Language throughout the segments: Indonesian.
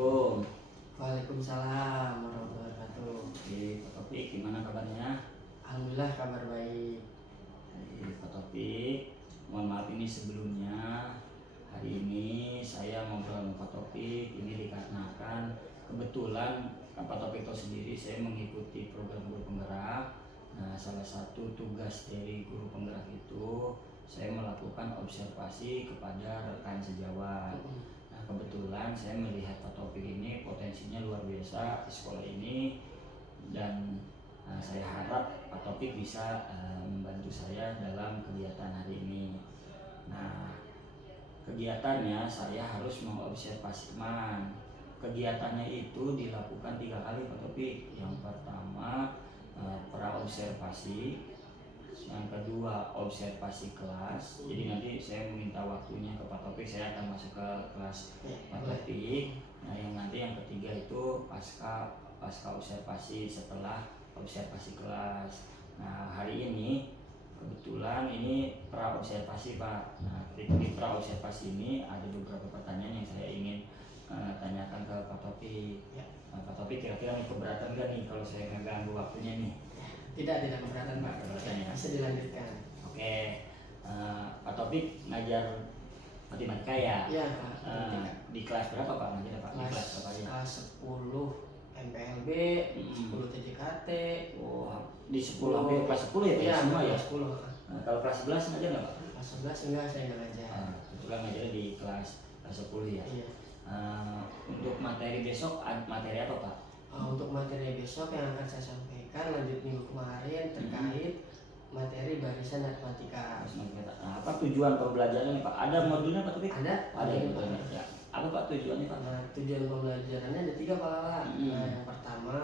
Assalamualaikum. Waalaikumsalam warahmatullahi wabarakatuh. Oke, Pak Topik, gimana kabarnya? Alhamdulillah kabar baik. Pak Topik, mohon maaf ini sebelumnya. Hari ini saya ngobrol sama Pak Topik ini dikarenakan kebetulan Pak Topik tahu sendiri saya mengikuti program guru penggerak. Nah, salah satu tugas dari guru penggerak itu saya melakukan observasi kepada rekan sejawat. Nah, kebetulan saya melihat Pak Topik ini potensinya luar biasa di sekolah ini, dan saya harap Pak Topik bisa membantu saya dalam kegiatan hari ini. Nah, kegiatannya saya harus mengobservasi teman. Kegiatannya itu dilakukan 3 kali Pak Topik. Yang pertama pra-observasi, yang kedua observasi kelas. Jadi nanti saya meminta waktunya ke Pak Topik, saya akan masuk ke kelas Pak Topik. Nah, yang ketiga itu pasca observasi setelah observasi kelas. Nah, hari ini kebetulan ini pra observasi Pak. Nah, di pra observasi ini ada beberapa pertanyaan yang saya ingin tanyakan ke Pak Topik. Nah, Pak Topik kira-kira nih keberatan gak nih kalau saya ngeganggu waktunya nih? Tidak keberatan Pak. Bisa dilanjutkan. Oke, Pak Topik ngajar matematika ya? Iya. Di kelas berapa Pak ngajar Pak? Di kelas berapa ya? Kelas 10 MPLB, 10 TJKT. Oh, di 10 sampai kelas 10 ya Pak? Iya, Semua ya? kelas 10. Nah, kalau kelas 11 ngajar nggak Pak? Kelas 11 enggak, saya nggak ngajar. Kebetulan ngajar di kelas 10 ya? Iya. Untuk materi besok, materi apa Pak? Untuk materi besok yang akan saya sampaikan lanjut minggu kemarin terkait materi barisan matematika. Nah, apa tujuan pembelajarannya Pak? Ada modulnya Pak Topik? Ada modulnya. Ya. Apa Pak tujuannya Pak? Nah, tujuan pembelajarannya ada 3 Pak Lala. Nah, yang pertama,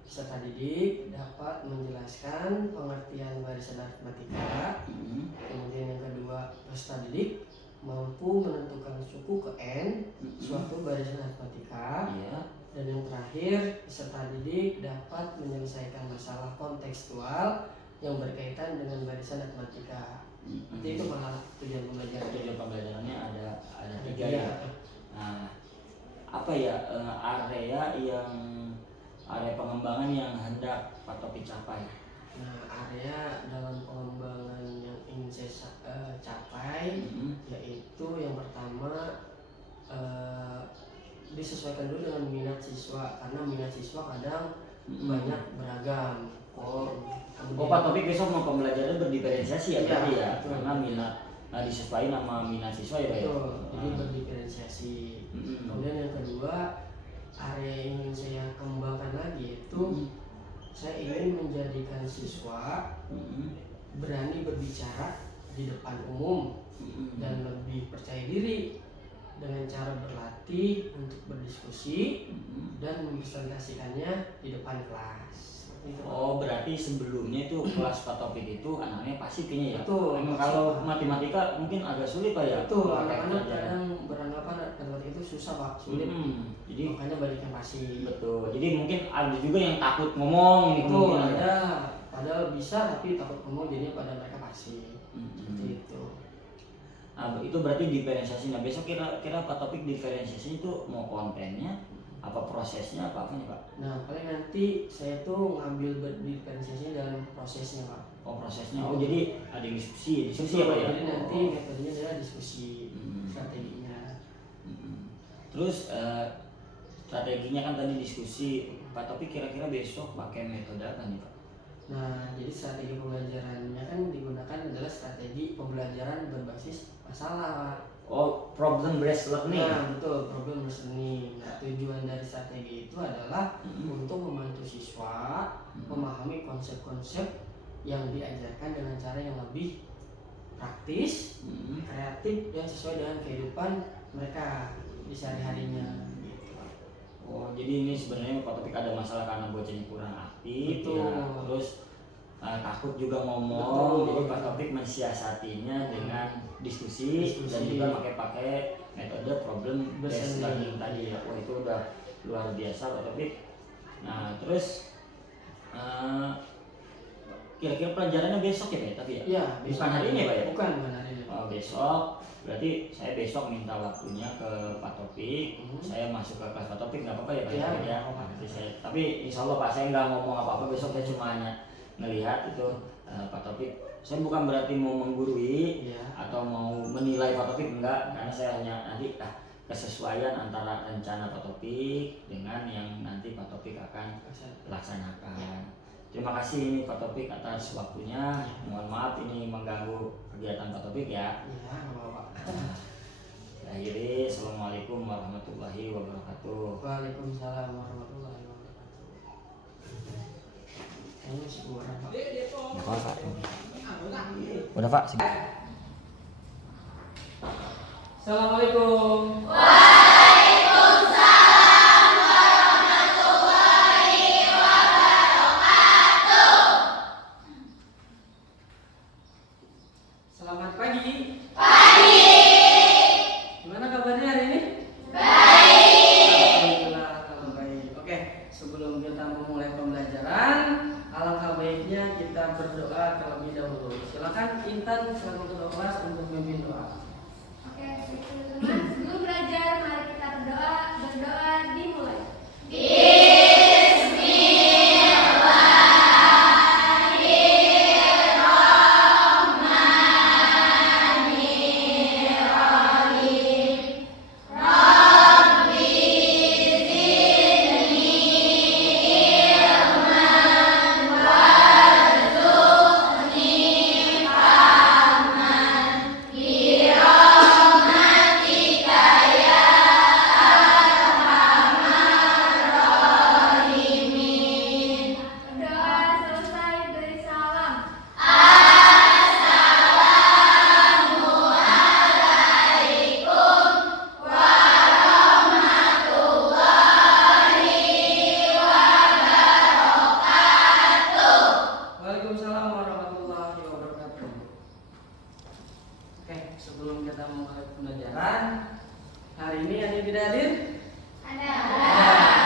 peserta didik dapat menjelaskan pengertian barisan matematika. Kemudian yang kedua, peserta didik mampu menentukan suku ke N suatu barisan matematika. Dan yang terakhir, peserta didik dapat menyelesaikan masalah kontekstual yang berkaitan dengan barisan matematika. Itu malah tujuan pembelajaran. Tujuan pembelajarannya ada 3 ya. Nah, apa ya area pengembangan yang hendak Pak Topik capai? Nah, area dalam pengembangan yang ingin saya capai yaitu yang pertama, disesuaikan dulu dengan minat siswa, karena minat siswa kadang banyak beragam. Pak Topik besok mau pembelajaran berdiferensiasi ya? Iya, karena minat disesuaikan sama minat siswa ya Pak ya? Jadi berdiferensiasi. Kemudian yang kedua, area yang ingin saya kembangkan lagi itu saya ingin menjadikan siswa berani berbicara di depan umum dan lebih percaya diri dengan cara berlatih untuk berdiskusi dan mempresentasikannya di depan kelas. Berarti sebelumnya itu kelas Pak Topik itu anaknya pasif kayaknya ya? Betul. Kalau matematika mungkin agak sulit Pak ya? Betul, anak-anak kadang beranggapan matematika itu susah Pak, sulit. Jadi makanya baliknya pasif. Betul. Jadi mungkin ada juga yang takut ngomong ini. Betul, ada. Padahal bisa tapi takut ngomong, jadinya pada mereka pasif. Seperti itu. Itu berarti diferensiasi. Nah, besok kira-kira Pak Topik diferensiasi itu mau kontennya, apa prosesnya, apa apanya Pak? Nah, paling nanti saya tuh ngambil diferensiasi dalam prosesnya Pak. Prosesnya. Jadi ada diskusi ya Pak ya? Jadi nanti metodenya adalah diskusi, strateginya. Terus strateginya kan tadi diskusi. Pak Topik kira-kira besok pakai metode apa nih Pak? Nah, jadi strategi pembelajarannya kan digunakan adalah strategi pembelajaran berbasis masalah. Problem based learning. Nah, betul, problem based learning. Nah, tujuan dari strategi itu adalah untuk membantu siswa memahami konsep-konsep yang diajarkan dengan cara yang lebih praktis, kreatif, dan sesuai dengan kehidupan mereka di sehari-harinya. Jadi ini sebenarnya Pak Topik ada masalah karena bocahnya kurang aktif. Terus takut juga ngomong. Jadi Pak Topik mensiasatinya dengan diskusi dan juga pakai metode problem based learning tadi ya. Itu udah luar biasa Pak Topik. Nah, terus kira-kira pelajarannya besok ya Pak? Tapi ya? Iya, bukan hari ini ya Pak ya? Bukan hari ini. besok berarti saya besok minta waktunya ke Pak Topik. Saya masuk ke kelas Pak Topik nggak apa-apa ya Pak Ya, ya? Nanti saya, tapi insya Allah Pak saya nggak ngomong apa-apa besok, saya cuma hanya ngelihat itu Pak Topik. Saya bukan berarti mau menggurui Iya. atau mau menilai Pak Topik, enggak, karena saya hanya nanti kesesuaian antara rencana Pak Topik dengan yang nanti Pak Topik akan laksanakan. Terima kasih ini Pak Topik atas waktunya. Mohon maaf ini mengganggu kegiatan Pak Topik ya. Iya, nggak apa-apa. Akhiri, assalamualaikum warahmatullahi wabarakatuh. Waalaikumsalam warahmatullahi wabarakatuh. Ini masih kurang Pak. Udah Pak. Assalamualaikum. Selamat pagi. Gimana kabarnya hari ini? Alhamdulillah kalau baik. Oke, sebelum kita memulai pembelajaran, alangkah baiknya kita berdoa terlebih dahulu. Silakan Intan selaku ketua kelas untuk memimpin doa. Oke, teman-teman, sebelum belajar mari kita berdoa. Berdoa dimulai. Doa selesai beri salam. Waalaikumsalam warahmatullahi wabarakatuh. Oke, sebelum kita memulai pembelajaran, hari ini ada yang tidak hadir? Ada.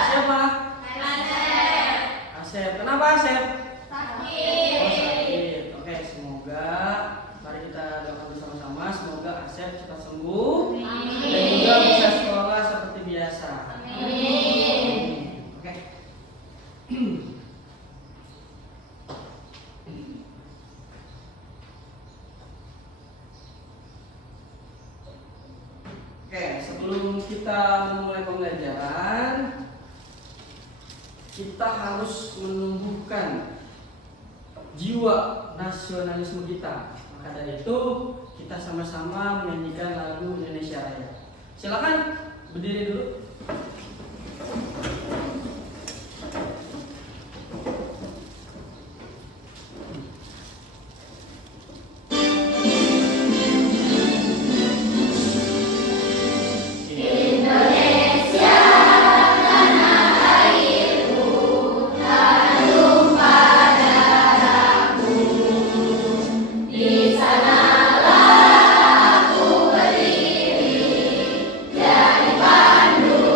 Siapa? Asep. Asep. Kenapa Asep? Sakit. Oh, sakit. Oke, semoga mari kita doakan bersama-sama semoga Asep cepat sembuh dan juga bisa sekolah seperti biasa. Oke. Oke, sebelum kita memulai pembelajaran, kita harus menumbuhkan jiwa nasionalisme kita. Maka dari itu, kita sama-sama menyanyikan lagu Indonesia Raya. Silakan berdiri dulu. Dari Bandung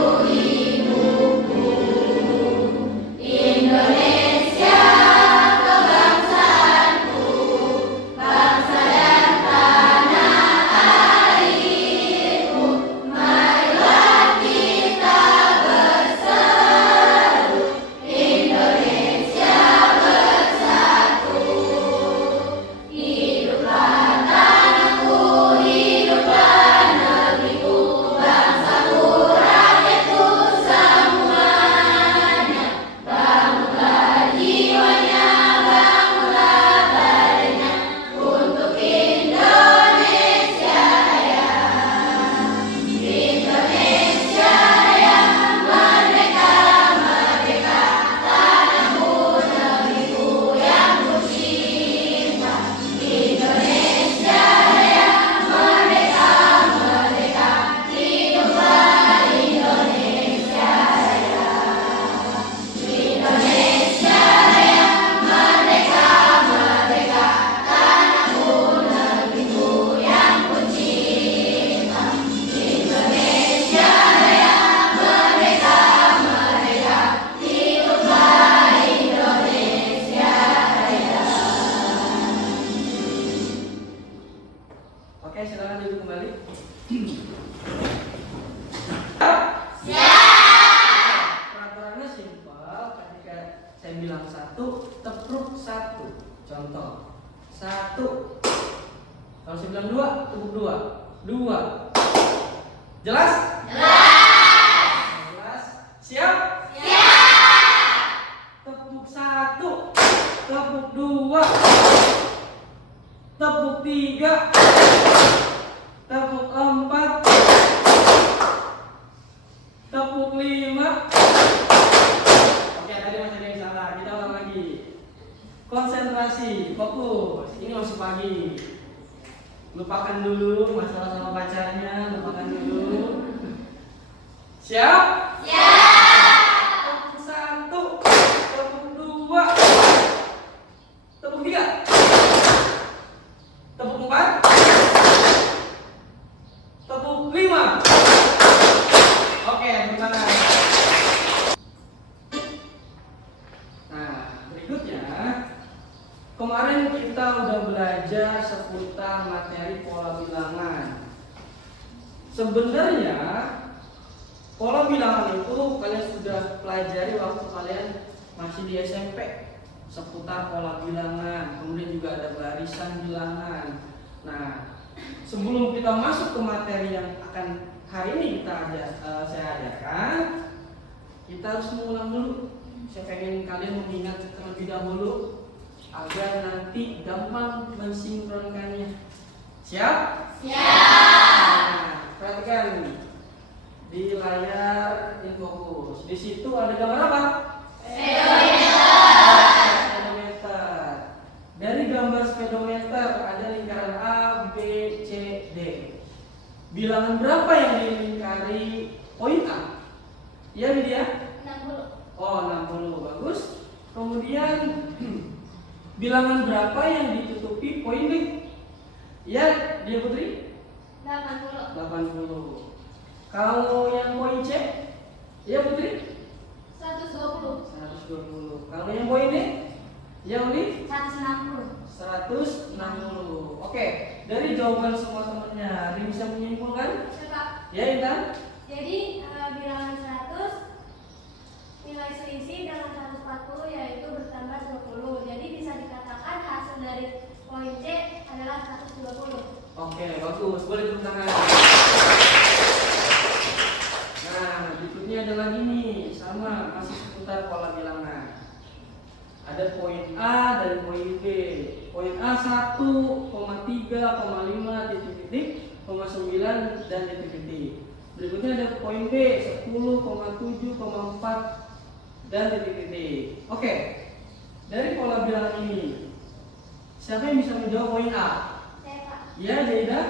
kembali? Peraturannya simpel. Ketika saya bilang 1, tepuk 1. Contoh 1. Kalau saya bilang 2, tepuk 2. 2. Jelas? Jelas. Siap? Tepuk 1, tepuk 2, tepuk 3, tepuk 4, tepuk 5. Oke, tadi masih ada yang salah. Kita ulang lagi. Konsentrasi, fokus. Ini masih pagi. Lupakan dulu masalah sama pacarnya, lupakan dulu. Siap? Tepuk 1, tepuk 2, tepuk 3, tepuk 4, tepuk 5. Oke, bertangan. Nah, berikutnya, kemarin kita udah belajar seputar materi pola bilangan. Sebenarnya pola bilangan itu kalian sudah pelajari waktu kalian masih di SMP, seputar pola bilangan, kemudian juga ada barisan bilangan. Nah, sebelum kita masuk ke materi yang akan hari ini saya ajarkan, kita harus mengulang dulu. Saya pengen kalian mengingat terlebih dahulu agar nanti gampang mensinkronkannya. Siap? Nah, perhatikan di layar InFocus. Di situ ada gambar apa? Speedometer. Dari gambar speedometer ada lingkaran A, B, C, D. Bilangan berapa yang dilingkari poin A? Ya, Lydia? 60. Oh, 60. Bagus. Kemudian bilangan berapa yang ditutupi poin B? Ya, dia Putri? 80. 80. Kalau yang poin C? Ya, Putri? 120. 120. Kalau yang poin D? Ya, Uli? 160. 160. Oke, dari jawaban semua temannya, ada yang bisa menyimpulkan? Coba. Ya, Intan? Jadi bilangan 100 nilai selisih dengan 140 yaitu bertambah 20. Jadi bisa dikatakan hasil dari poin C adalah 120. Oke, bagus. Boleh tepuk tangan. Nah, berikutnya ada lagi nih, sama masih seputar pola bilangan. Ada poin A dan poin B. Poin A 1,3, 5, titik-titik, 9 dan titik-titik. Berikutnya ada poin B 10,7, 4 dan titik-titik. Oke. Dari pola bilangan ini, siapa yang bisa menjawab poin A? Saya, Pak. Ya, Jaida.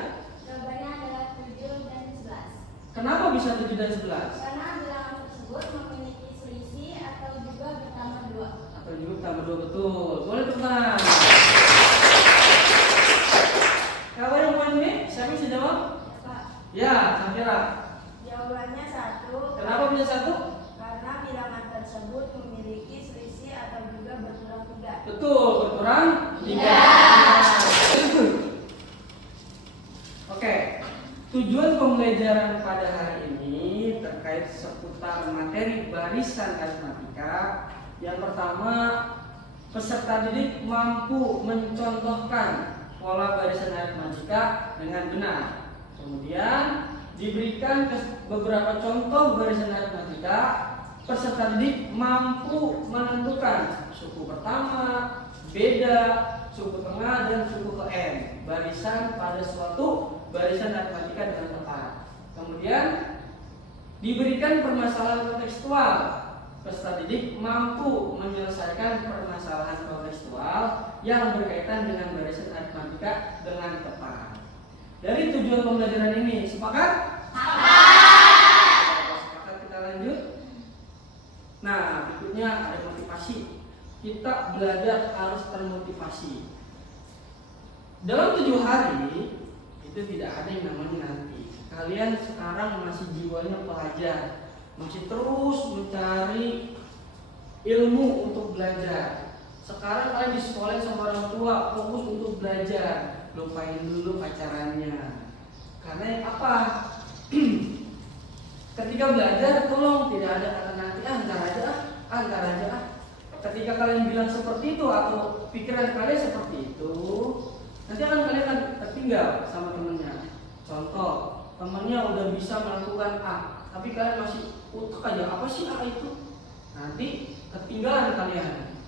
Jawabannya adalah 7 dan 11. Kenapa bisa 7 dan 11? Karena bilangan tersebut memiliki selisih atau juga bertambah 2. Atau juga tambah 2, betul. Boleh tepuk tangan. Kalau yang poin B, siapa bisa jawab? Pak. Ya, Safira. Jawabannya 1. Kenapa bisa 1? Karena bilangan tersebut memiliki selisih atau juga berkurang 3. Betul, berkurang 3. Oke, tujuan pembelajaran pada hari ini terkait seputar materi barisan aritmatika. Yang pertama, peserta didik mampu mencontohkan pola barisan aritmatika dengan benar. Kemudian diberikan beberapa contoh barisan aritmatika. Peserta didik mampu menentukan suku pertama, beda, suku tengah, dan suku ke N barisan pada suatu barisan aritmatika dengan tepat. Kemudian diberikan permasalahan kontekstual. Peserta didik mampu menyelesaikan permasalahan kontekstual yang berkaitan dengan barisan aritmatika dengan tepat. Dari tujuan pembelajaran ini, sepakat? Sepakat, kita lanjut. Nah, berikutnya ada motivasi. Kita belajar harus termotivasi. Dalam 7 hari itu tidak ada yang namanya nanti. Kalian sekarang masih jiwanya pelajar, masih terus mencari ilmu untuk belajar. Sekarang kalian di sekolah sama orang tua, fokus untuk belajar. Lupain dulu pacarannya. Karena apa? Ketika belajar tolong tidak ada kata nanti antar aja. Ketika kalian bilang seperti itu atau pikiran kalian seperti itu, nanti kalian akan tertinggal sama temennya. Contoh, temennya udah bisa melakukan A, tapi kalian masih utek aja, apa sih A itu? Nanti ketinggalan kalian.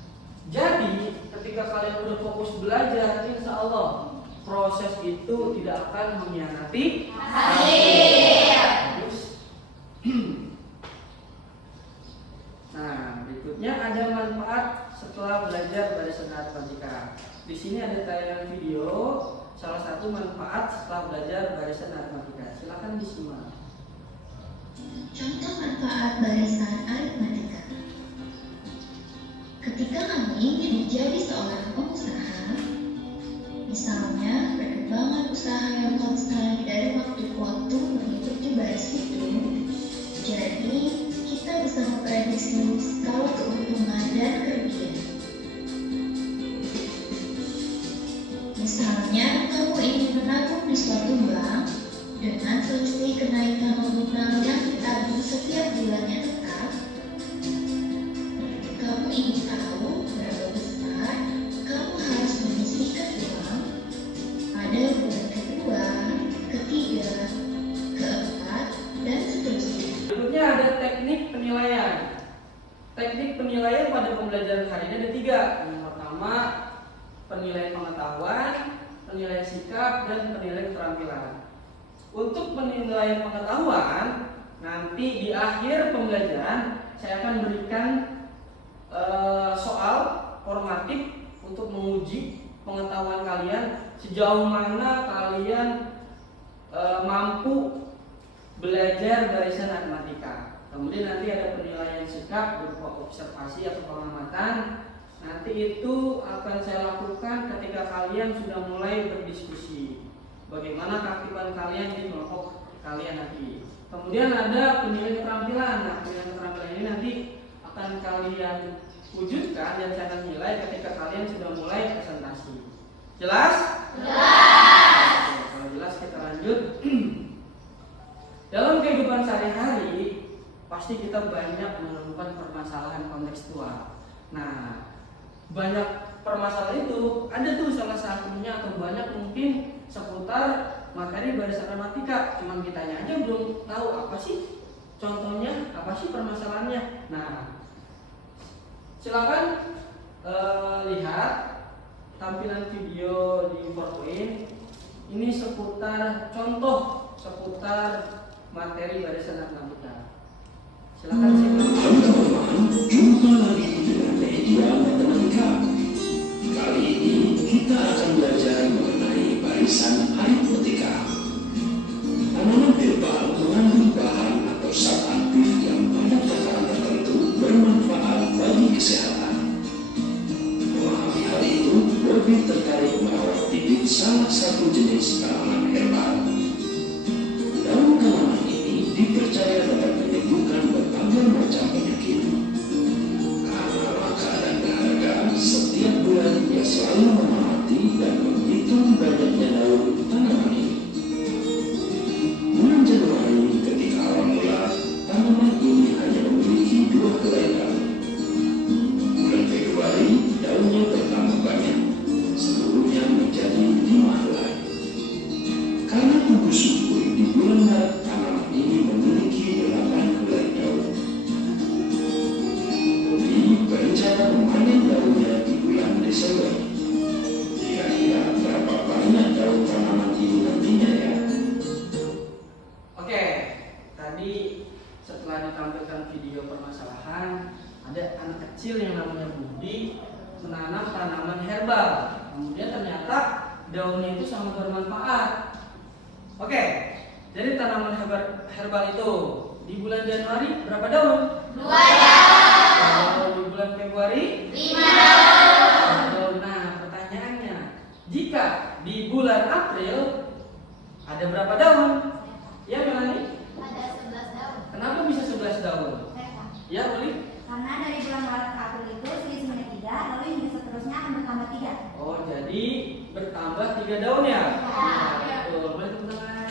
Jadi ketika kalian udah fokus belajar, insya Allah proses itu tidak akan mengkhianati hasil. Nah, berikutnya ada manfaat setelah belajar barisan aritmatika. Di sini ada tayangan video salah satu manfaat setelah belajar barisan aritmatika. Silakan disimak. Contoh manfaat barisan aritmatika. Ketika kamu ingin menjadi seorang pengusaha, misalnya perkembangan usaha yang konstan dari waktu ke waktu mengikuti baris hitung, jadi kita bisa memprediksi skala keuntungan dan kerugian. Misalnya, kamu ingin menabung di suatu bank dengan selisih kenaikan nominal yang ditabung setiap bulannya tetap. Kamu ingin tahu berapa besar kamu harus menyisihkan uang pada bulan kedua, ketiga, keempat, dan seterusnya. Berikutnya ada teknik penilaian. Teknik penilaian pada pembelajaran hari ini ada 3. Yang pertama, penilaian pengetahuan, penilaian sikap, dan penilaian keterampilan. Untuk penilaian pengetahuan, nanti di akhir pembelajaran saya akan berikan soal formatif untuk menguji pengetahuan kalian sejauh mana kalian mampu belajar barisan aritmatika. Kemudian nanti ada penilaian sikap berupa observasi atau pengamatan. Nanti itu akan saya lakukan ketika kalian sudah mulai berdiskusi. Bagaimana keaktifan kalian di kelompok kalian nanti. Kemudian ada penilaian keterampilan. Nah, penilaian keterampilan ini nanti akan kalian wujudkan dan saya akan nilai ketika kalian sudah mulai presentasi. Jelas? Jelas. Oke, kalau jelas kita lanjut. Dalam kehidupan sehari-hari pasti kita banyak menemukan permasalahan kontekstual. Nah, banyak permasalahan itu ada tuh salah satunya atau banyak mungkin seputar materi barisan aritmatika. Cuman kitanya aja belum tahu apa sih contohnya, apa sih permasalahannya. Nah, silakan lihat tampilan video di PowerPoint. Ini seputar contoh seputar materi barisan aritmatika. Silakan simak. Teman-teman, jumpa lagi dengan media matematika. Kali ini kita akan belajar mengenai barisan aritmatika. Tanaman herbal mengandung bahan atau zat aktif yang pada takaran tertentu bermanfaat bagi kesehatan. Memahami hal itu, Bobby tertarik merawat bibit salah satu jenis tanaman herbal. Daun tanaman ini dipercaya dapat menyembuhkan berbagai macam penyakit. Karena langka dan berharga, setiap bulan ia selalu mengamati dan menghitung banyaknya daun tanaman ini. Bulan Januari ketika awal mula, tanaman ini hanya memiliki 2 helai daun. Bulan Februari, daunnya bertambah banyak, seluruhnya menjadi 5 helai. Karena tumbuh subur di bulan Maret, tanaman ini memiliki 8 helai daun. Bobby berencana memanen daunnya di bulan Desember. Kira-kira berapa banyak daun tanaman ini nantinya ya? Oke, tadi setelah ditampilkan video permasalahan, ada anak kecil yang namanya Budi menanam tanaman herbal. Kemudian ternyata daunnya itu sangat bermanfaat. Oke, jadi tanaman herbal itu di bulan Januari berapa daun? 2 daun. Kalau di bulan Februari 5 daun. Nah, pertanyaannya, jika di bulan April ada berapa daun? Ya, Melani? Ada 11 daun. Kenapa bisa 11 daun? Ya, Ruli? Karena dari bulan Maret ke April itu selisihnya 3, lalu hingga seterusnya akan bertambah 3. Oh, jadi bertambah 3 daun ya? Ya. Betul, boleh tepuk tangan.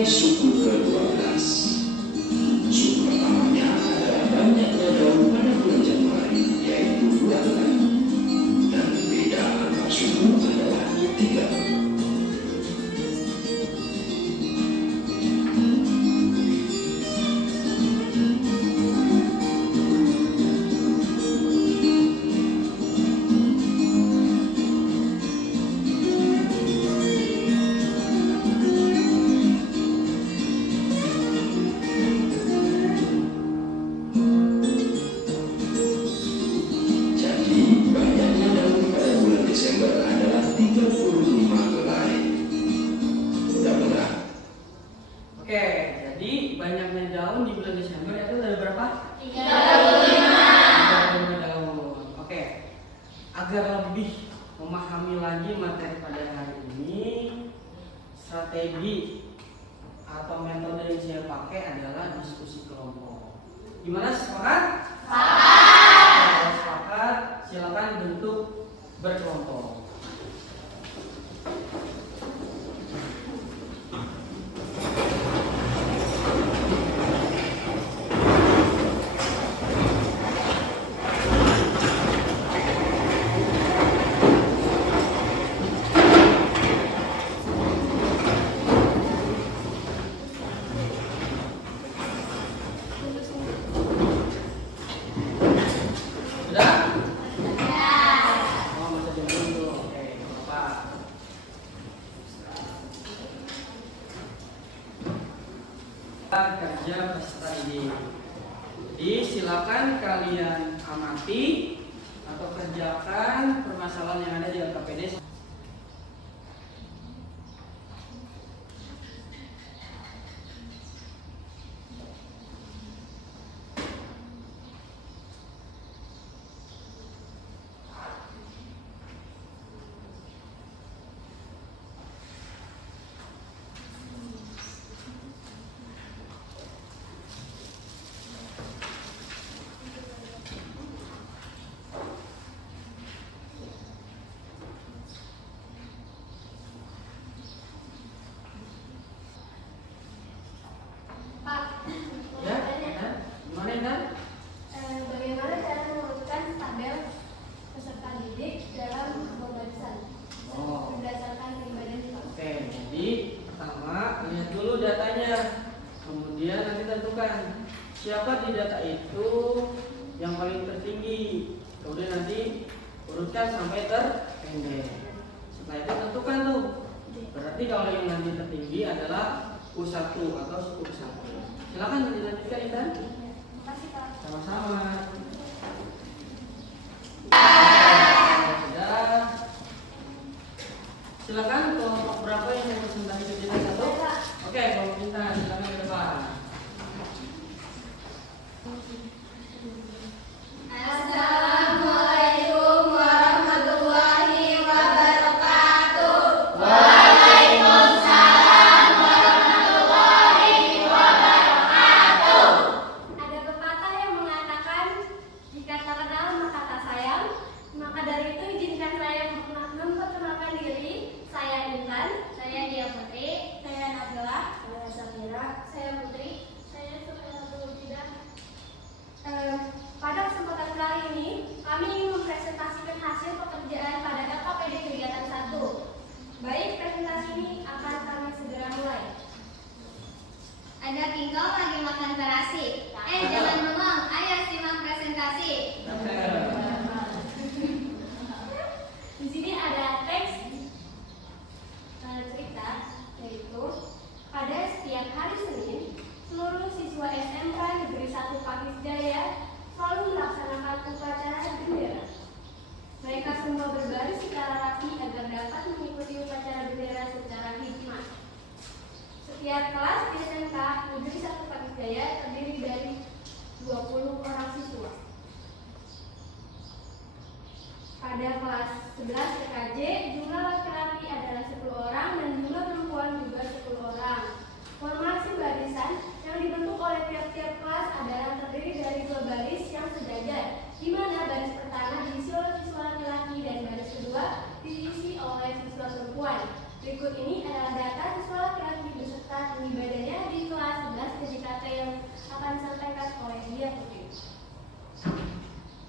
mengenai suku ke-12. Suku pertamanya adalah banyaknya daun pada bulan Januari, yaitu 2 helai. Dan beda antar suku adalah 3. Jadi, banyaknya daun pada bulan Desember adalah 35 helai. Mudah-mudahan. Oke, jadi banyaknya daun di bulan Desember itu ada berapa? 35 daun. Oke, agar lebih memahami lagi materi pada hari ini, strategi atau metode yang saya pakai adalah diskusi kelompok. Gimana, sepakat? Kalau sepakat, silakan bentuk berkelompok. Sudah? Oh, masih jam dulu. Oke, Bapak. Kerja peserta didik. Jadi silakan kalian amati atau kerjakan permasalahan yang ada di LKPD. Pak, Ya, Intan? Gimana, Intan? bagaimana cara menurunkan tabel peserta didik dalam pembatasan Oh. berdasarkan kepribadian Pak? Oke, jadi pertama lihat dulu datanya, kemudian nanti tentukan siapa di data itu yang paling tertinggi, kemudian nanti urutkan sampai terpendek. Setelah itu tentukan tuh, berarti kalau yang nanti tertinggi adalah U1 atau suku U1. Silakan dilanjutkan, Intan. Makasih Pak. Sama-sama. Sudah. Silakan kelompok berapa yang mau presentasi kegiatan satu? Oke, kelompok Intan, silakan ke depan. Assalamualaikum warahmatullahi wabarakatuh. Ada pepatah yang mengatakan jika tak kenal maka tak sayang. Maka dari itu izinkan saya memperkenalkan diri. Saya Intan, saya Dia Putri, saya Nabila, saya Samira, saya Putri, saya Suhaila. Pada kesempatan kali ini kami ingin mempresentasikan hasil pekerjaan pada LKPD kegiatan 1. Baik, presentasi ini akan kami segera mulai. Ada Kingkong lagi makan terasi. Jangan bengong, ayo simak presentasi. Di sini ada teks cerita, yaitu pada setiap hari Senin, seluruh siswa SMK Negeri 1 Pakis Jaya selalu melaksanakan upacara bendera. Mereka semua berbaris secara rapi agar dapat mengikuti upacara bendera secara hikmat. Setiap kelas di SMK Negeri 1 Pakis Jaya terdiri dari 20 orang siswa. Pada kelas 11 TKJ, jumlah laki-laki adalah 10 orang dan jumlah perempuan juga 10 orang. Formasi barisan yang dibentuk oleh tiap-tiap kelas adalah terdiri dari 2 baris yang sejajar, di mana baris pertama diisi oleh siswa laki-laki dan baris kedua diisi oleh siswa perempuan. Berikut ini adalah data siswa laki-laki beserta tinggi badannya di kelas 11 ketika yang akan disampaikan oleh dia Putri.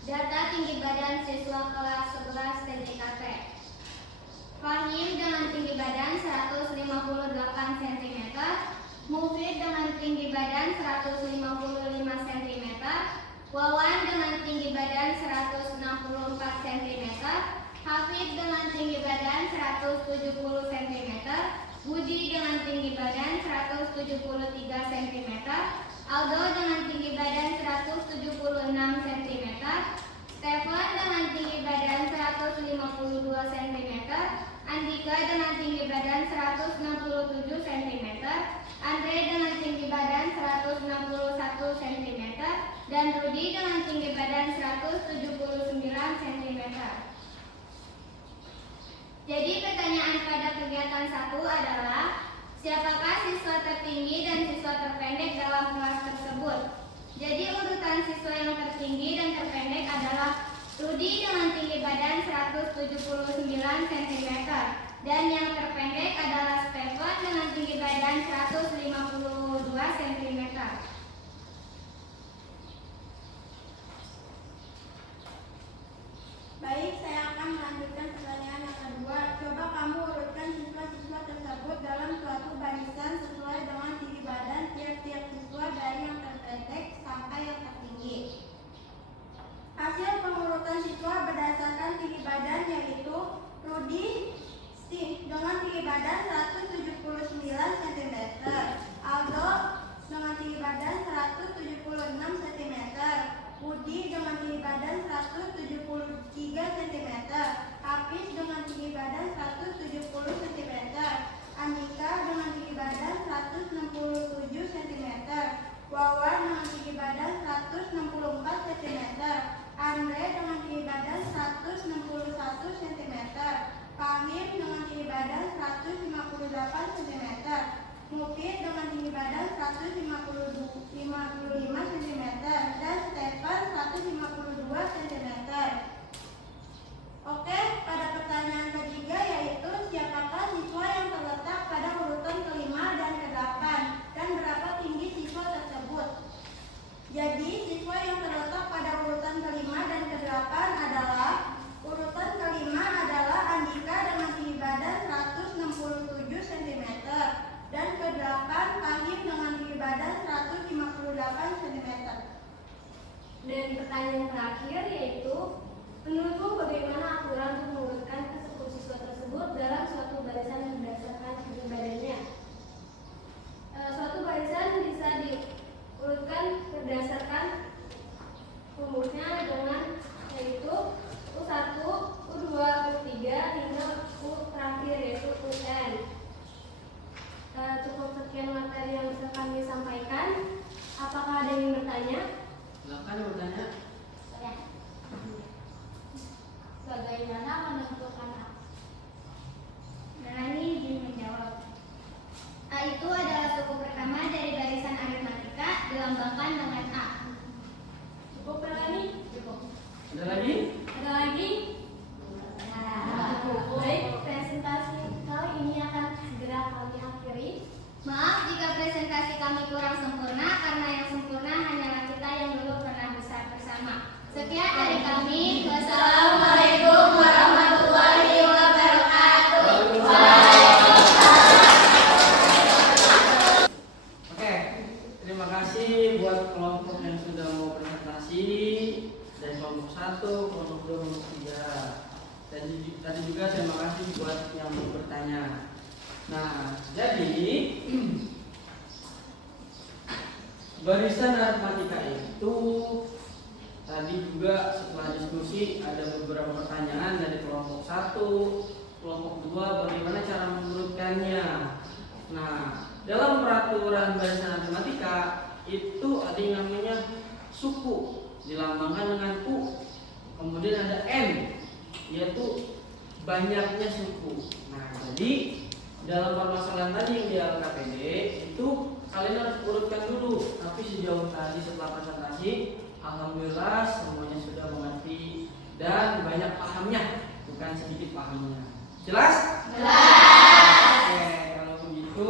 Data tinggi badan siswa kelas 11 TJKP. Fahim dengan tinggi badan 158 cm, Mufid dengan tinggi badan 155 cm, Wawan dengan tinggi badan 164 cm, Hafid dengan tinggi badan 170 cm, Budi dengan tinggi badan 173 cm, Aldo dengan tinggi badan 176 cm, Stefan dengan tinggi badan 152 cm, Andika dengan tinggi badan 167 cm, Andre dengan tinggi badan 161 cm, dan Rudi dengan tinggi badan 179 cm. Jadi pertanyaan pada kegiatan 1 adalah, siapakah siswa tertinggi dan siswa terpendek dalam kelas tersebut? Jadi urutan siswa yang tertinggi dan terpendek adalah Rudi dengan tinggi badan 179 cm, dan yang terpendek adalah Stefan dengan tinggi badan 152 cm. Baik, saya akan melanjutkan pertanyaan yang kedua. Coba kamu urutkan siswa-siswa tersebut dalam suatu barisan sesuai dengan tinggi badan tiap-tiap siswa dari yang terpendek sampai yang tertinggi. Hasil pengurutan siswa berdasarkan tinggi badan yaitu Rudi dengan tinggi badan 179 cm, Aldo dengan tinggi badan 176 cm, Budi dengan tinggi badan 173 cm, Hafiz dengan tinggi badan 170 cm, Andika dengan tinggi badan 167 cm, Wawan dengan tinggi badan 164 cm, Andre dengan tinggi badan 161 cm, Fahim dengan tinggi badan 158 cm, Mufid dengan tinggi badan 155 cm, dan Stefan 152 cm. Oke, pada pertanyaan ketiga yaitu siapakah siswa yang terletak pada urutan kelima dan ke-8 dan berapa tinggi siswa tersebut? Jadi siswa yang terletak pada urutan kelima dan ke-8 adalah urutan kelima adalah Andika dengan tinggi badan 167 cm dan ke-8 Fahim dengan tinggi badan 158 cm. Dan pertanyaan terakhir yaitu, menurutmu bagaimana aturan untuk mengurutkan ke-10 siswa tersebut dalam suatu barisan berdasarkan tinggi badannya? Suatu barisan bisa diurutkan berdasarkan rumusnya dengan yaitu U1, U2, U3 hingga U terakhir yaitu UN. Cukup sekian materi yang bisa kami sampaikan. Apakah ada yang bertanya? Silakan yang bertanya. Bagaimana menentukan A? Melani izin menjawab. A itu adalah suku pertama dari barisan aritmatika dilambangkan dengan A. Cukup Melani? Cukup. Ada lagi? Ada lagi? Baik, presentasi kali ini akan segera kami akhiri. Maaf jika presentasi kami kurang sempurna, karena yang sempurna hanyalah kita yang dulu pernah besar bersama. Sekian dari kami. Wassalamualaikum warahmatullahi wabarakatuh. Oke, terima kasih buat kelompok yang sudah mau presentasi dari kelompok 1, kelompok 2, kelompok 3. Dan tadi juga terima kasih buat yang mau bertanya. Nah, jadi barisan aritmatika itu tadi juga setelah diskusi ada beberapa pertanyaan dari kelompok 1, kelompok 2 bagaimana cara mengurutkannya. Nah, dalam peraturan barisan aritmatika itu ada yang namanya suku dilambangkan dengan U, kemudian ada N yaitu banyaknya suku. Nah, jadi dalam permasalahan tadi yang di LKPD itu kalian harus urutkan dulu. Tapi sejauh tadi setelah presentasi, alhamdulillah semuanya sudah mengerti dan banyak pahamnya, bukan sedikit pahamnya. Jelas? Jelas. Oke, kalau begitu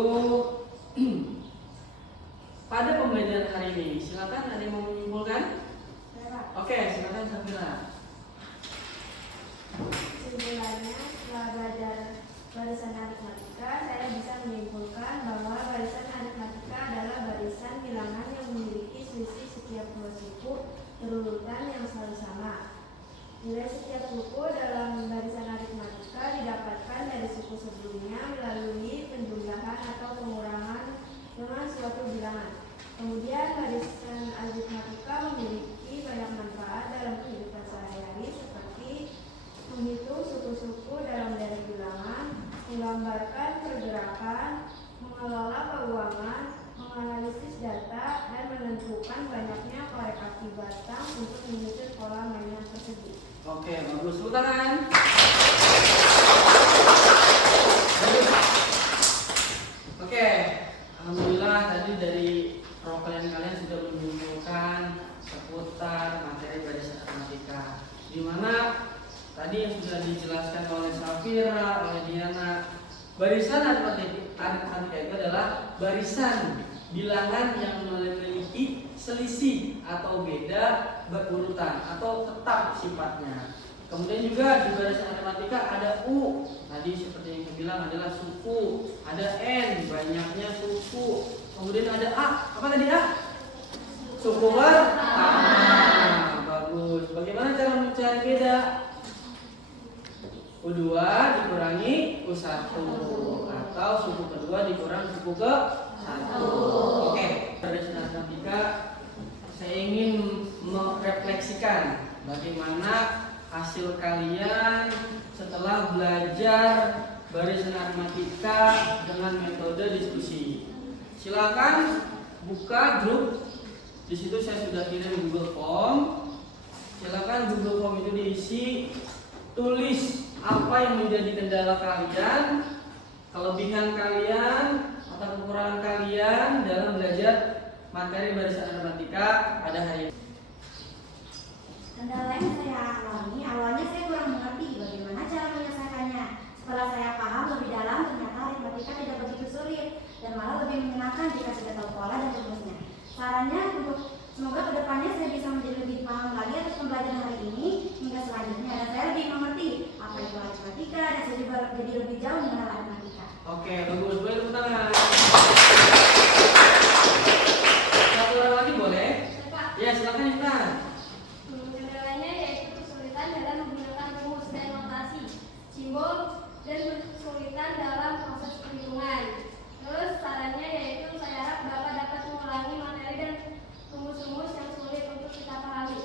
Kemudian barisan aritmatika memiliki banyak manfaat dalam kehidupan sehari-hari seperti menghitung suku-suku dalam dari bilangan, menggambarkan pergerakan, mengelola keuangan, menganalisis data, dan menentukan banyaknya korek api batang untuk menyusun pola mainan tersebut. Oke, bagus. Tepuk tangan. Oke, alhamdulillah tadi dari perwakilan kalian sudah menunjukkan seputar materi barisan aritmatika, di mana tadi yang sudah dijelaskan oleh Safira, oleh Diana. Barisan aritmatika itu adalah barisan bilangan yang memiliki selisih atau beda berurutan atau tetap sifatnya. Kemudian juga di barisan aritmatika ada U, tadi seperti yang saya bilang adalah suku, ada N, banyaknya suku, kemudian ada A, apa tadi A? Suku pertama. Bagus. Bagaimana cara mencari beda? U2 dikurangi U1 atau suku kedua dikurangi suku ke-1. Oke, barisan aritmatika saya ingin merefleksikan bagaimana hasil kalian setelah belajar barisan aritmatika dengan metode diskusi. Silakan buka grup. Di situ saya sudah kirim Google Form. Silakan Google Form itu diisi, tulis apa yang menjadi kendala kalian, kelebihan kalian atau kekurangan kalian dalam belajar materi barisan aritmatika pada hari ini. Kendala yang saya alami, awalnya saya kurang mengerti bagaimana cara menyelesaikannya. Setelah saya paham lebih dalam, ternyata aritmatika tidak begitu sulit dan malah lebih menyenangkan jika sudah tahu pola dan rumusnya. Sarannya untuk semoga kedepannya saya bisa menjadi lebih paham lagi atas pembelajaran hari ini hingga selanjutnya, dan saya lebih mengerti apa itu aritmatika dan saya juga jadi lebih jauh mengenal aritmatika. Oke, bagus. Boleh tepuk tangan. Satu orang lagi boleh? Ya, silakan Ifan. Kendalanya yaitu kesulitan dalam menggunakan rumus dan notasi, simbol, dan kesulitan dalam proses perhitungan. Terus sarannya yaitu saya harap Bapak dapat mengulangi materi dan rumus-rumus yang sulit untuk kita pahami.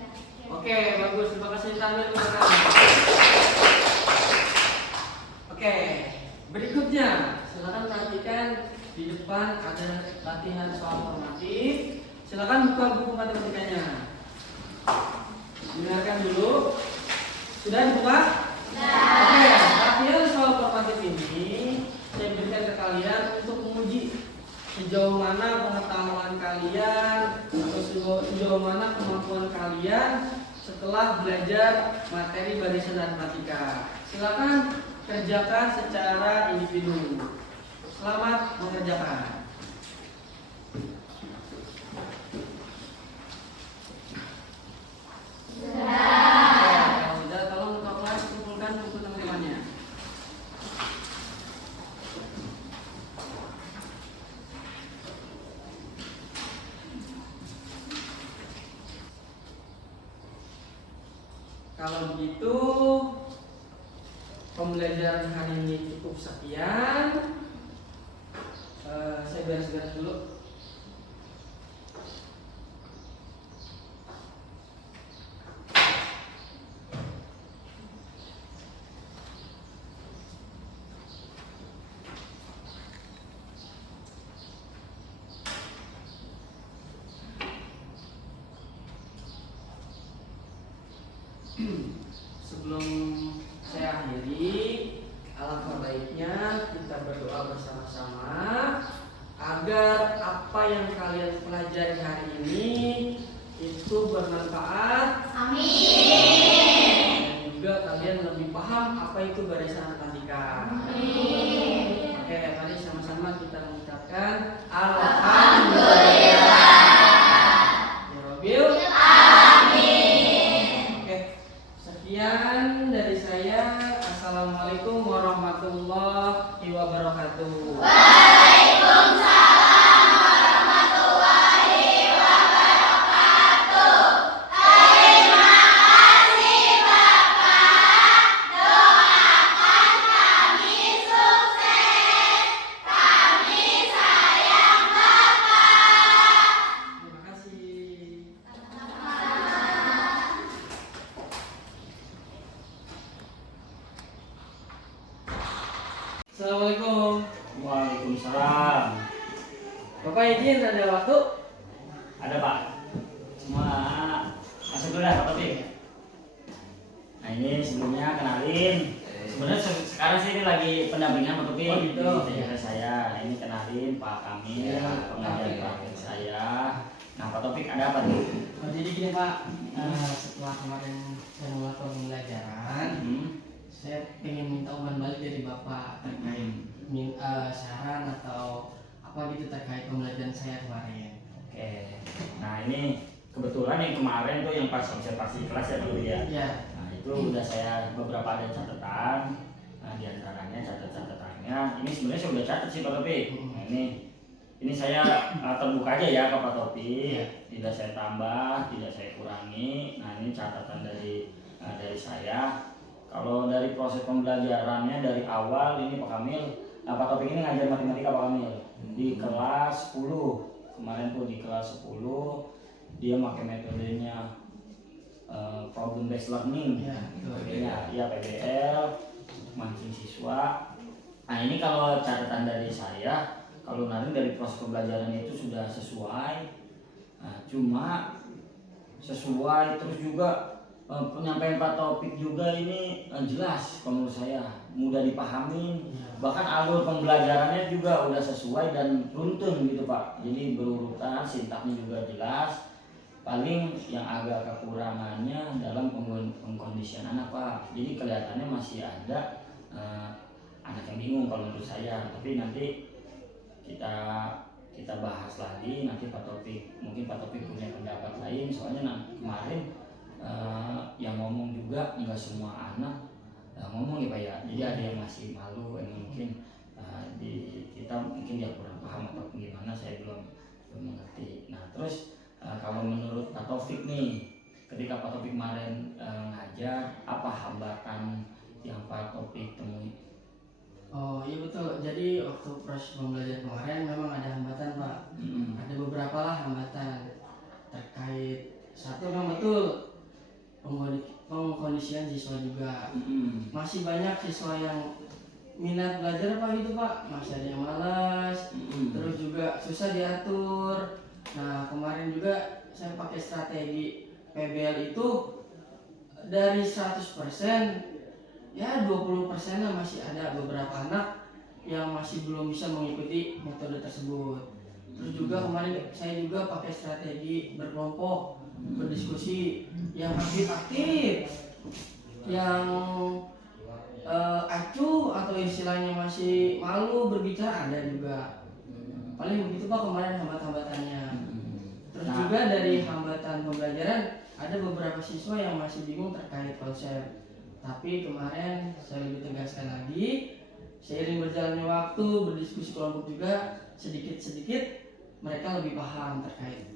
Nah, Oke, bagus. Terima kasih Tanwir. Oke, berikutnya silakan perhatikan di depan ada latihan soal formatif. Silakan buka buku matematikanya. Dengarkan dulu. Sudah dibuka? Oke, latihan soal formatif ini saya berikan ke kalian untuk menguji sejauh mana pengetahuan kalian atau sejauh mana kemampuan kalian setelah belajar materi barisan aritmatika. Silakan kerjakan secara individu. Selamat mengerjakan. Kalau sudah, tolong ketua kelas kumpulkan buku teman-temannya. Kalau begitu, pembelajaran hari ini cukup sekian. Saya beres-beres dulu. Sebelum saya akhiri, alangkah baiknya kita berdoa bersama-sama agar apa yang kalian pelajari hari ini itu bermanfaat. Amin. Dan juga kalian lebih paham apa itu barisan aritmatika. Amin. Oke, mari sama-sama kita mengucapkan Alhamdulillah. Ya Rabbil. Sekian dari saya. Assalamualaikum warahmatullahi wabarakatuh. Waalaikumsalam warahmatullahi wabarakatuh. Terima kasih Bapak. Doakan kami sukses. Kami sayang Bapak. Waalaikumsalam. Bapak izin ada waktu? Ada Pak. Semua masuk dulu dah Pak Taufik. Nah ini sebelumnya kenalin. Sebenarnya sekarang sih ini lagi pendampingan Pak Taufik. Oh gitu. Jadi saya ini kenalin Pak Kamil, Ya, pengajar oke. praktek saya. Nah Pak Taufik ada apa nih? Oh, jadi gini Pak, setelah kemarin saya melakukan pembelajaran, saya ingin minta umpan balik dari Bapak terkait saran atau apa gitu terkait pembelajaran saya kemarin. Oke. Nah ini kebetulan yang kemarin tuh yang pas observasi kelas ya dulu ya. Ya, Nah itu udah saya beberapa ada catatan. Nah di antaranya catatannya ini sebenarnya saya udah catat sih Pak Taufik. Nah, ini saya terbuka aja ya ke Pak Taufik. Tidak saya tambah, tidak saya kurangi. Nah ini catatan dari saya. Kalau dari proses pembelajarannya dari awal ini Pak Kamil, Pak Taufik ini ngajar matematika Pak Kamil di kelas 10. Kemarin tuh di kelas 10 dia pakai metodenya problem based learning. Ya PBL untuk mancing siswa. Nah ini kalau catatan dari saya, kalau nanti dari proses pembelajarannya itu sudah sesuai. Nah, cuma sesuai terus juga penyampaian Pak Taufik juga ini jelas kalau menurut saya, mudah dipahami, bahkan alur pembelajarannya juga udah sesuai dan runtun gitu Pak. Jadi berurutan, sintaknya juga jelas. Paling yang agak kekurangannya dalam pengkondisian anak Pak. Jadi kelihatannya masih ada anak yang bingung kalau menurut saya. Tapi nanti kita bahas lagi nanti Pak Taufik, mungkin Pak Taufik punya pendapat lain. Soalnya kemarin yang ngomong juga nggak semua anak ngomong ya Pak ya. Jadi ada yang masih malu, yang mungkin kita mungkin dia kurang paham atau gimana, saya belum mengerti. Nah terus kalau menurut Pak Taufik nih, ketika Pak Taufik kemarin ngajar, apa hambatan yang Pak Taufik temui? Oh iya betul. Jadi waktu proses pembelajaran kemarin memang ada hambatan Pak. Ada beberapa lah hambatan terkait satu memang betul pengkondisian siswa juga. Masih banyak siswa yang minat belajar Pak gitu Pak, masih ada yang malas, terus juga susah diatur. Nah kemarin juga saya pakai strategi PBL itu dari 100% ya 20% lah masih ada beberapa anak yang masih belum bisa mengikuti metode tersebut. Terus juga kemarin saya juga pakai strategi berkelompok, berdiskusi yang aktif, yang acuh atau istilahnya masih malu berbicara ada juga. Paling begitu Pak kemarin hambatannya. Terus juga dari hambatan pembelajaran ada beberapa siswa yang masih bingung terkait konsep. Tapi kemarin saya lebih tegaskan lagi, seiring berjalannya waktu, berdiskusi kelompok juga, sedikit-sedikit mereka lebih paham terkait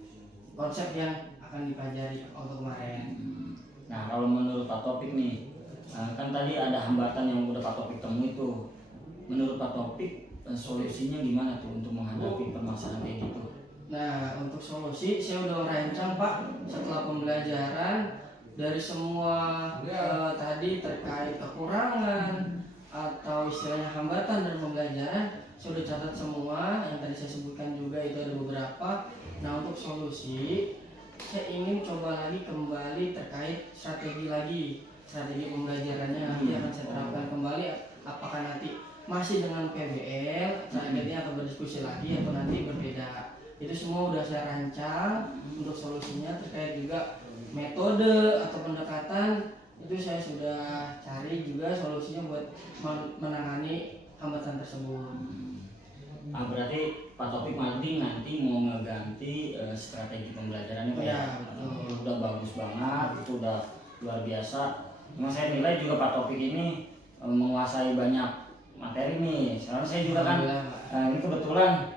konsep yang akan dipelajari untuk kemarin. Nah kalau menurut Pak Taufik nih, kan tadi ada hambatan yang udah Pak Taufik temui itu. Menurut Pak Taufik solusinya gimana tuh untuk menghadapi permasalahan kayak gitu? Nah untuk solusi saya udah merancang Pak setelah pembelajaran dari semua tadi terkait kekurangan atau istilahnya hambatan dari pembelajaran. Saya udah catat semua yang tadi saya sebutkan juga, itu ada beberapa. Nah untuk solusi saya ingin coba lagi kembali terkait strategi pembelajarannya nanti akan saya terapkan kembali. Apakah nanti masih dengan PBL targetnya atau berdiskusi lagi atau nanti berbeda, itu semua udah saya rancang. Untuk solusinya terkait juga metode atau pendekatan itu saya sudah cari juga solusinya buat menangani hambatan tersebut. Nah berarti Pak Taufik nanti mau ngeganti strategi pembelajarannya Pak? Ya betul. Udah bagus banget, itu udah luar biasa. Cuma saya nilai juga Pak Taufik ini menguasai banyak materi nih. Soalnya saya juga kan ini kebetulan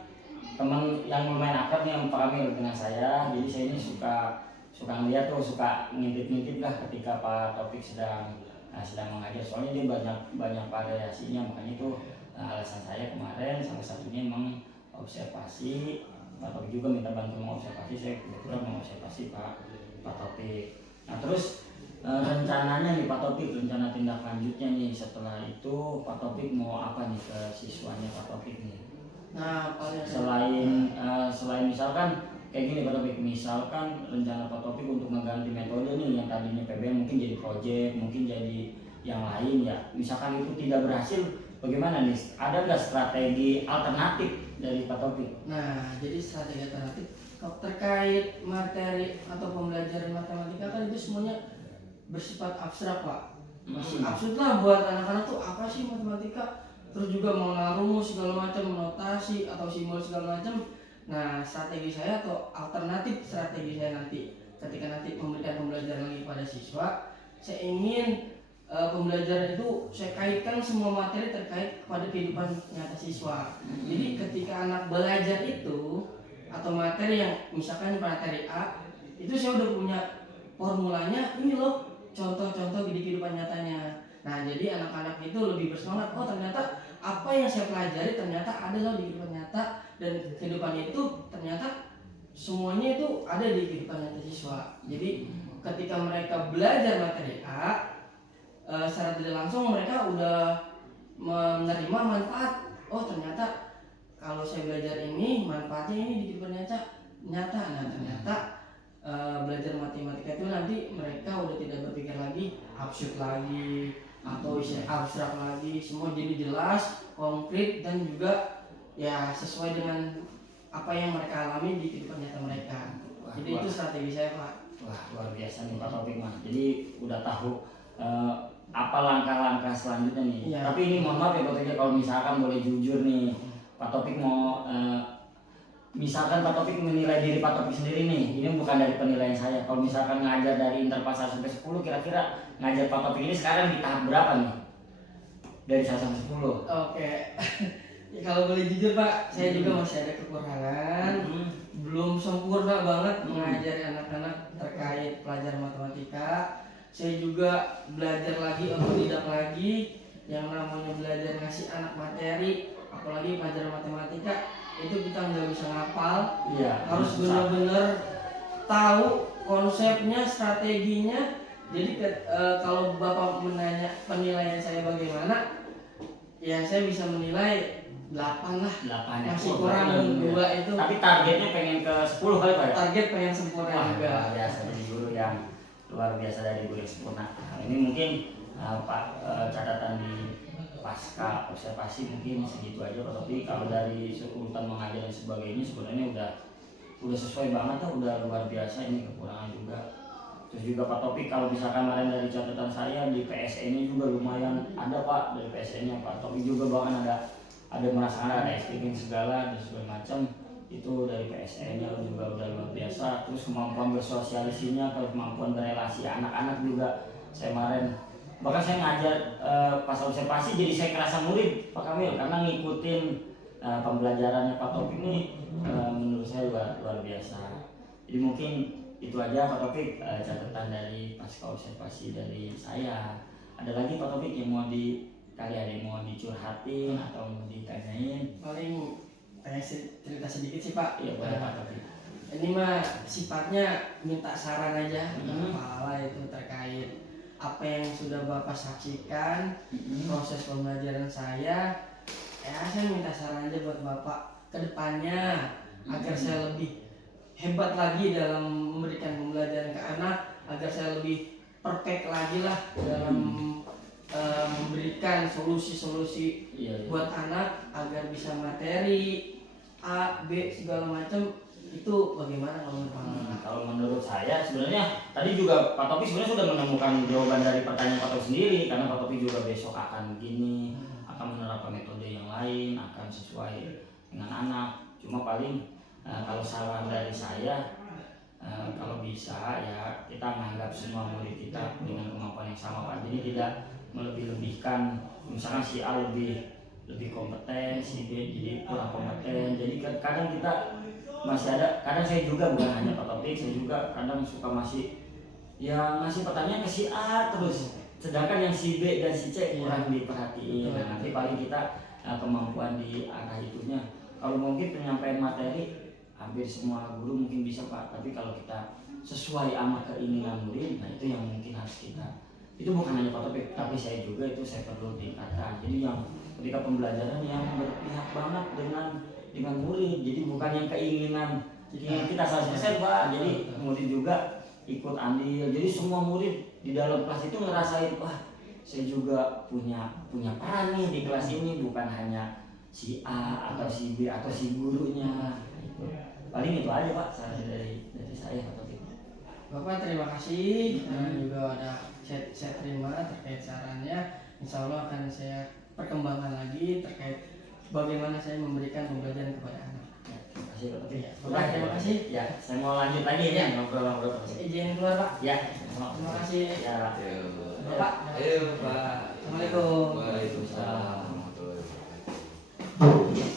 teman yang lumayan akrab nih yang Pak Kamil dengan saya. Jadi saya ini suka ngeliat tuh, suka ngintip lah ketika Pak Taufik sedang mengajar. Soalnya dia banyak variasinya, makanya itu alasan saya kemarin salah satunya memang observasi. Pak Taufik juga minta bantu mengobservasi, saya kebetulan mengobservasi Pak Taufik. Nah terus rencananya nih Pak Taufik, rencana tindak lanjutnya nih setelah itu Pak Taufik mau apa nih ke siswanya Pak Taufik nih? Nah, paling selain misalkan kayak gini Pak Topik, misalkan rencana Pak Topik untuk mengganti metode nih yang tadinya PBM mungkin jadi project, mungkin jadi yang lain ya, misalkan itu tidak berhasil, bagaimana nih? Ada nggak strategi alternatif dari Pak Topik? Nah, jadi strategi alternatif terkait materi atau pembelajaran matematika kan itu semuanya bersifat abstrak Pak. Masih absurd lah buat anak-anak tuh apa sih matematika, terus juga mengenal rumus segala macam, notasi atau simbol segala macam. Nah, strategi saya atau alternatif strategi saya nanti ketika nanti memberikan pembelajaran lagi pada siswa, saya ingin pembelajaran itu saya kaitkan semua materi terkait kepada kehidupan nyata siswa. Jadi ketika anak belajar itu atau materi yang misalkan materi A itu saya udah punya formulanya, ini loh contoh-contoh di kehidupan nyatanya. Nah, jadi anak-anak itu lebih bersemangat, oh ternyata apa yang saya pelajari ternyata ada loh di kehidupan nyata, dan kehidupan itu ternyata semuanya itu ada di kehidupan nyata siswa. Jadi ketika mereka belajar materi A, secara tidak langsung mereka udah menerima manfaat. Oh ternyata kalau saya belajar ini manfaatnya ini di kehidupan nyata. Nah ternyata belajar matematika itu nanti mereka udah tidak berpikir lagi absurd lagi atau abstrak lagi, semua jadi jelas, konkret, dan juga ya sesuai dengan apa yang mereka alami di kehidupan nyata mereka. Jadi itu strategi saya Pak. Wah, luar biasa nih Pak Topik mah. Jadi udah tahu apa langkah-langkah selanjutnya nih. Iya. Tapi ini mohon maaf ya Pak Topik, kalau misalkan boleh jujur nih, Pak Topik mau misalkan Pak Topik menilai diri Pak Topik sendiri nih, ini bukan dari penilaian saya. Kalau misalkan ngajar dari interval 1 sampai 10, kira-kira ngajar Pak Topik ini sekarang di tahap berapa nih? Dari 1 sampai 10. Oke. Ya, kalau boleh jujur Pak, saya juga masih ada kekurangan. Belum sempurna banget mengajari anak-anak terkait pelajaran matematika. Saya juga belajar lagi, otodidak lagi, yang namanya belajar ngasih anak materi, apalagi pelajaran matematika itu kita nggak bisa ngapal, harus benar-benar tahu konsepnya, strateginya. Jadi kalau Bapak menanya penilaian saya bagaimana, ya saya bisa menilai 8 lah. 8 masih kurang 2 itu. Tapi targetnya pengen ke 10 kali Pak ya? Target pengen sempurna juga. Luar biasa dari guru yang luar biasa, dari guru yang sempurna. Nah, ini mungkin Pak catatan di pasca observasi mungkin segitu aja Pak. Tapi kalau dari urutan mengajar dan sebagainya sebenarnya udah sesuai banget tuh, udah luar biasa. Ini kekurangan juga. Terus juga Pak Topik, kalau misalkan kemarin dari catatan saya di PSN-nya juga lumayan ada Pak, dari PSN-nya Pak Topik juga bahkan ada merasakan ada SPK segala dan segala macam, itu dari PSN-nya juga udah luar biasa. Terus kemampuan bersosialisasinya, kemampuan berelasi anak-anak juga. Saya kemarin bahkan saya ngajar pas observasi jadi saya kerasa murid Pak Kamil, karena ngikutin pembelajarannya Pak Topik ini menurut saya luar biasa. Jadi mungkin itu aja Pak Topik catatan dari pasca observasi dari saya. Ada lagi Pak Topik yang mau ada yang mau dicurhatin atau mau ditanyain? Paling pengen cerita sedikit sih Pak. Iya boleh Pak Topik. Ini mah sifatnya minta saran aja, kepala itu terkait apa yang sudah Bapak saksikan, proses pembelajaran saya. Ya saya minta saran aja buat Bapak ke depannya agar saya lebih hebat lagi dalam memberikan pembelajaran ke anak, agar saya lebih perfect lagi lah dalam memberikan solusi-solusi buat anak agar bisa materi A, B segala macam. Itu bagaimana kalau menurut Kalau menurut saya sebenarnya tadi juga Pak Topik sebenarnya sudah menemukan jawaban dari pertanyaan Pak Topik sendiri, karena Pak Topik juga besok akan begini, akan menerapkan metode yang lain, akan sesuai dengan anak. Cuma paling kalau saran dari saya, kalau bisa ya kita menganggap semua murid kita dengan kemampuan yang sama Pak. Jadi tidak melebih-lebihkan, misalkan si A lebih kompeten, si B jadi kurang kompeten. Jadi kadang kita masih ada, kadang saya juga bukan hanya Pak Topik, saya juga kadang suka masih ya ngasih pertanyaan ke si A terus, sedangkan yang si B dan si C kurang diperhatiin. Nah, nanti paling kita kemampuan di arah itunya. Kalau mungkin penyampaian materi hampir semua guru mungkin bisa Pak, tapi kalau kita sesuai sama keinginan murid, nah itu yang mungkin harus kita, itu bukan hanya Pak Topik, tapi saya juga itu saya perlu tingkatkan. Jadi yang ketika pembelajaran yang berpihak banget dengan dengan murid. Jadi bukan yang keinginan kita 100% Pak. Jadi murid juga ikut andil. Jadi semua murid di dalam kelas itu ngerasain, wah saya juga punya peran nih di kelas ini, bukan hanya si A atau si B atau si gurunya. Paling itu aja Pak dari saya Pak Taufik. Bapak terima kasih dan juga ada saya terima terkait sarannya. Insya Allah akan saya perkembangkan lagi terkait bagaimana saya memberikan pembelajaran kepada anak. Ya, terima kasih Pak Taufik. Bapak terima kasih. Ya, saya mau lanjut lagi ya ngobrol-ngobrol. Izin keluar Pak. Ya, Terima kasih. Ya, Pak. Bapak. Ayo Pak. Assalamualaikum. Waalaikumsalam warahmatullahi wabarakatuh.